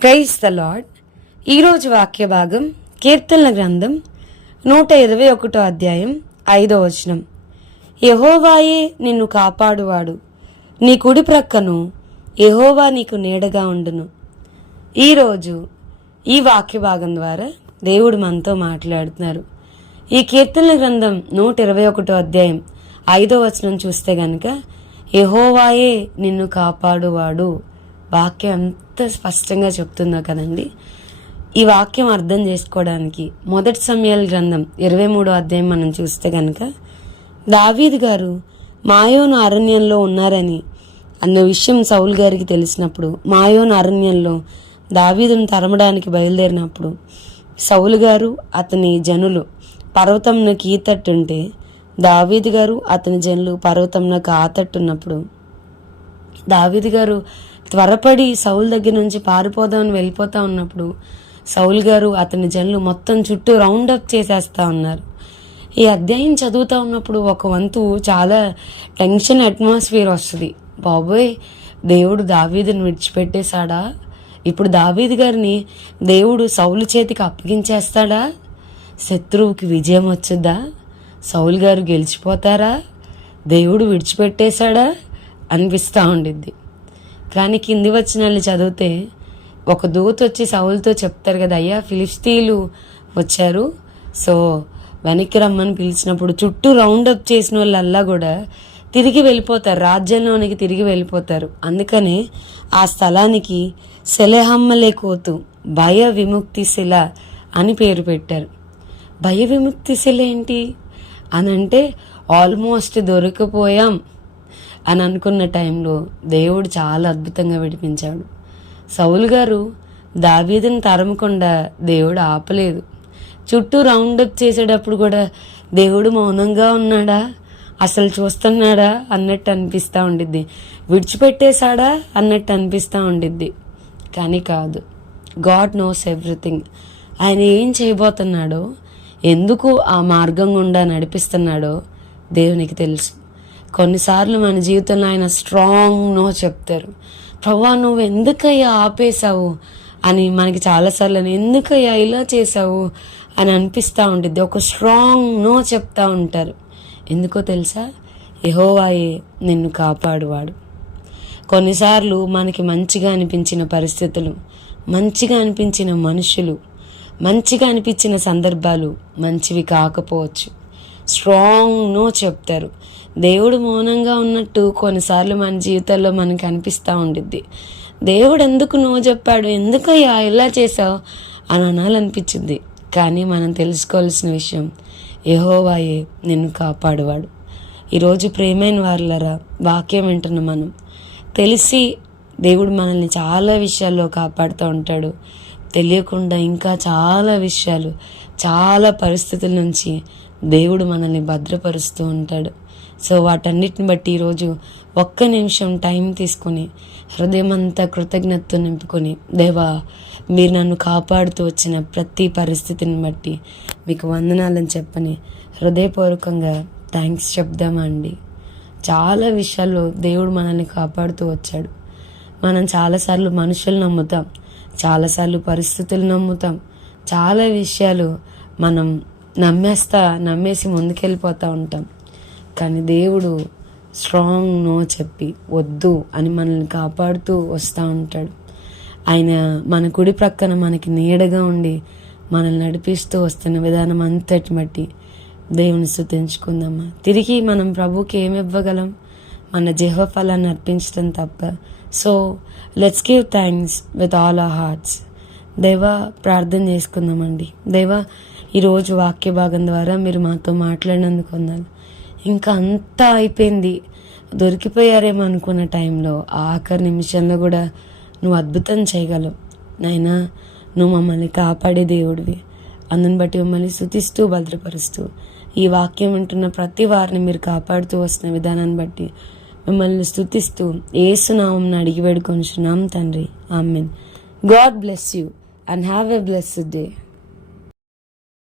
Praise the lord. ఈరోజు వాక్య భాగం కీర్తనల గ్రంథం 121 అధ్యాయం 5వ వచనం. యెహోవాయే నిన్ను కాపాడువాడు, నీ కుడి ప్రక్కను యెహోవా నీకు నీడగా ఉండును. ఈరోజు ఈ వాక్య భాగం ద్వారా దేవుడు మనతో మాట్లాడుతున్నారు. ఈ కీర్తనల గ్రంథం 121 అధ్యాయం 5వ వచనం చూస్తే గనుక యెహోవాయే నిన్ను కాపాడువాడు వాక్యం ఎంత స్పష్టంగా చెప్తుందో కదండి. ఈ వాక్యం అర్థం చేసుకోవడానికి మొదటి సమూయేలు గ్రంథం 23వ అధ్యాయం మనం చూస్తే కనుక దావీదు గారు మాయోను అరణ్యంలో ఉన్నారని అన్న విషయం సౌలు గారికి తెలిసినప్పుడు మాయోను అరణ్యంలో దావీదును తరమడానికి బయలుదేరినప్పుడు సౌలు గారు అతని జనులు పర్వతంలోకి ఈతట్టుంటే దావీదు గారు అతని జనులు పర్వతంలోకి ఆతట్టున్నప్పుడు దావీదు గారు త్వరపడి సౌలు దగ్గర నుంచి పారిపోదామని వెళ్ళిపోతా ఉన్నప్పుడు సౌలు గారు అతని జనులు మొత్తం చుట్టూ రౌండప్ చేసేస్తా ఉన్నారు. ఈ అధ్యాయం చదువుతా ఉన్నప్పుడు ఒక వంతు చాలా టెన్షన్ అట్మాస్ఫియర్ వస్తుంది. బాబోయ్, దేవుడు దావీదుని విడిచిపెట్టేశాడా? ఇప్పుడు దావీదు గారిని దేవుడు సౌలు చేతికి అప్పగించేస్తాడా? శత్రువుకి విజయం వచ్చుద్దా? సౌలు గారు గెలిచిపోతారా? దేవుడు విడిచిపెట్టేశాడా అనిపిస్తూ ఉండిద్ది. కానీ కింది వచనాలు చదివితే ఒక దూత వచ్చి సౌలుతో చెప్తారు కదా, అయ్యా ఫిలిష్తీయులు వచ్చారు, సో వెనక్కి రమ్మని పిలిచినప్పుడు చుట్టూ రౌండప్ చేసిన వాళ్ళల్లా కూడా తిరిగి వెళ్ళిపోతారు, రాజ్యంలోనికి తిరిగి వెళ్ళిపోతారు. అందుకనే ఆ స్థలానికి సెలెహమ్మలేకోతు భయ విముక్తి శిల అని పేరు పెట్టారు. భయ విముక్తి శిల ఏంటి అని అంటే ఆల్మోస్ట్ దొరికిపోయాం అని అనుకున్న టైంలో దేవుడు చాలా అద్భుతంగా విడిపించాడు. సౌలు గారు దావీదుని తరమకుండా దేవుడు ఆపలేదు. చుట్టూ రౌండప్ చేసేటప్పుడు కూడా దేవుడు మౌనంగా ఉన్నాడా, అసలు చూస్తున్నాడా అన్నట్టు అనిపిస్తూ ఉండిద్ది, విడిచిపెట్టేశాడా అన్నట్టు అనిపిస్తూ ఉండిద్ది. కానీ కాదు, గాడ్ నోస్ ఎవ్రీథింగ్. ఆయన ఏం చేయబోతున్నాడో, ఎందుకు ఆ మార్గం గుండా నడిపిస్తున్నాడో దేవునికి తెలుసు. కొన్నిసార్లు మన జీవితంలో ఆయన స్ట్రాంగ్ నో చెప్తారు. ప్రభా నువ్వు ఎందుకయ్యా ఆపేశావు అని మనకి చాలాసార్లు ఎందుకయ్యా ఇలా చేసావు అని అనిపిస్తూ ఉంటుంది. ఒక స్ట్రాంగ్ నో చెప్తా ఉంటారు. ఎందుకో తెలుసా? యెహోవాయే నిన్ను కాపాడువాడు. కొన్నిసార్లు మనకి మంచిగా అనిపించిన పరిస్థితులు, మంచిగా అనిపించిన మనుషులు, మంచిగా అనిపించిన సందర్భాలు మంచివి కాకపోవచ్చు. స్ట్రాంగ్ నో చెప్తారు. దేవుడు మౌనంగా ఉన్నట్టు కొన్నిసార్లు మన జీవితాల్లో మనకి అనిపిస్తూ ఉండిద్ది. దేవుడు ఎందుకు నో చెప్పాడు, ఎందుకయ్యా ఇలా చేసావు అని అనాలనిపించింది. కానీ మనం తెలుసుకోవాల్సిన విషయం, యెహోవాయే నిన్ను కాపాడువాడు. ఈరోజు ప్రేమైన వారులరా, వాక్యం వింటున్న మనం తెలిసి దేవుడు మనల్ని చాలా విషయాల్లో కాపాడుతూ ఉంటాడు. తెలియకుండా ఇంకా చాలా విషయాలు, చాలా పరిస్థితుల నుంచి దేవుడు మనల్ని భద్రపరుస్తూ ఉంటాడు. సో వాటన్నిటిని బట్టి ఈరోజు ఒక్క నిమిషం టైం తీసుకొని హృదయం అంతా కృతజ్ఞతతో నింపుకొని, దేవా మీరు నన్ను కాపాడుతూ వచ్చిన ప్రతి పరిస్థితిని బట్టి మీకు వందనాలని చెప్పని హృదయపూర్వకంగా థ్యాంక్స్ చెప్దామా అండి. చాలా విషయాల్లో దేవుడు మనల్ని కాపాడుతూ వచ్చాడు. మనం చాలాసార్లు మనుషులు నమ్ముతాం, చాలాసార్లు పరిస్థితులు నమ్ముతాం, చాలా విషయాలు మనం నమ్మేసి ముందుకెళ్ళిపోతూ ఉంటాం. కానీ దేవుడు స్ట్రాంగ్ నో చెప్పి వద్దు అని మనల్ని కాపాడుతూ వస్తూ ఉంటాడు. ఆయన మన కుడి ప్రక్కన మనకి నీడగా ఉండి మనల్ని నడిపిస్తూ వస్తున్న విధానం అంతటి బట్టి దేవుని స్తుతించుకుందామా. తిరిగి మనం ప్రభుకి ఏమి ఇవ్వగలం? మన జీవ ఫలాన్ని అర్పించడం తప్ప. So let's give thanks with all our hearts. దేవా ప్రార్థన చేసుకుందామండి. దేవా ఈరోజు వాక్య భాగం ద్వారా మీరు మాతో మాట్లాడినందుకు వందనాలు. ఇంకా అంతా అయిపోయింది, దొరికిపోయారేమో అనుకున్న టైంలో ఆఖరి నిమిషంలో కూడా నువ్వు అద్భుతం చేయగలవు నాయనా. నువ్వు మమ్మల్ని కాపాడే దేవుడివి. అందుని బట్టి మమ్మల్ని స్తుతిస్తూ భద్రపరుస్తూ ఈ వాక్యం వింటున్న ప్రతి వారిని మీరు కాపాడుతూ వస్తున్న విధానాన్ని బట్టి మిమ్మల్ని స్తుతిస్తూ యేసు నామమున అడిగి వేడుకొనుచున్నాం తండ్రి, amen. God bless you and have a blessed day.